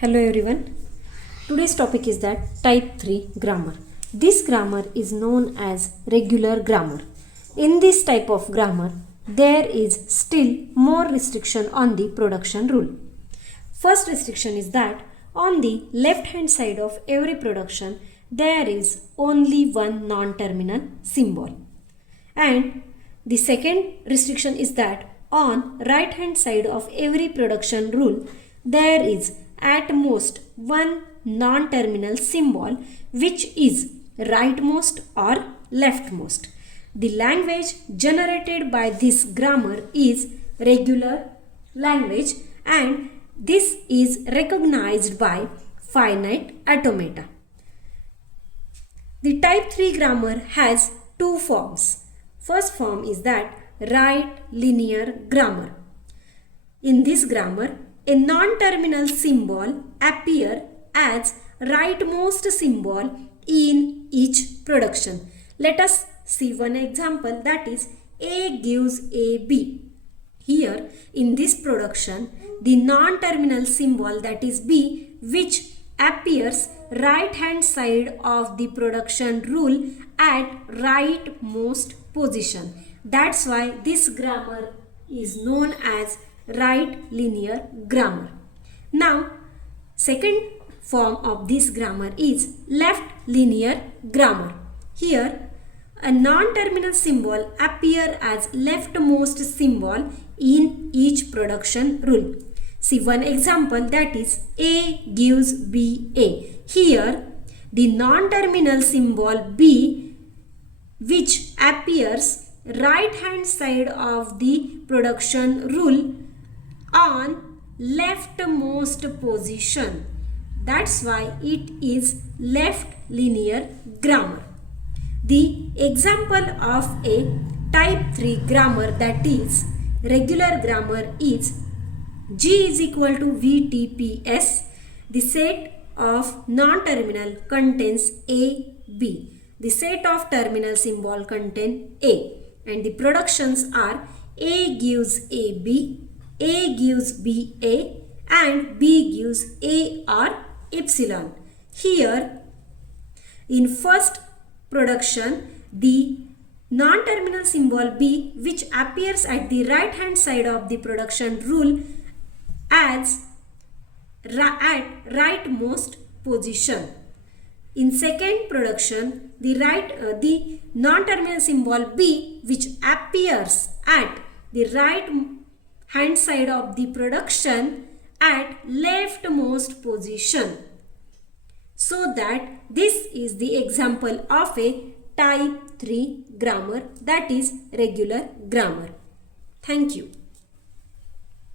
Hello everyone. Today's topic is that type 3 grammar. This grammar is known as regular grammar. In this type of grammar, there is still more restriction on the production rule. First restriction is that on the left hand side of every production, there is only one non-terminal symbol. And the second restriction is that on right hand side of every production rule, there is at most one non-terminal symbol which is rightmost or leftmost. The language generated by this grammar is regular language and this is recognized by finite automata. The type 3 grammar has two forms. First form is that right linear grammar. In this grammar, a non-terminal symbol appears as rightmost symbol in each production. Let us see one example, that is A gives AB. Here in this production, the non-terminal symbol, that is B, which appears right hand side of the production rule at rightmost position. That's why this grammar is known as right linear grammar. Now, second form of this grammar is left linear grammar. Here, a non-terminal symbol appears as leftmost symbol in each production rule. See one example, that is A gives BA. Here, the non-terminal symbol B, which appears right hand side of the production rule on leftmost position. That's why it is left linear grammar. The example of a type 3 grammar, that is regular grammar, is G is equal to VTPS. The set of non-terminal contains A, B. The set of terminal symbol contain A. And the productions are A gives AB, A gives BA, and B gives A or epsilon. Here, in first production, the non-terminal symbol B, which appears at the right hand side of the production rule as at rightmost position. In second production, the non-terminal symbol B, which appears at the right hand side of the production at leftmost position. So that this is the example of a type 3 grammar, that is regular grammar. Thank you.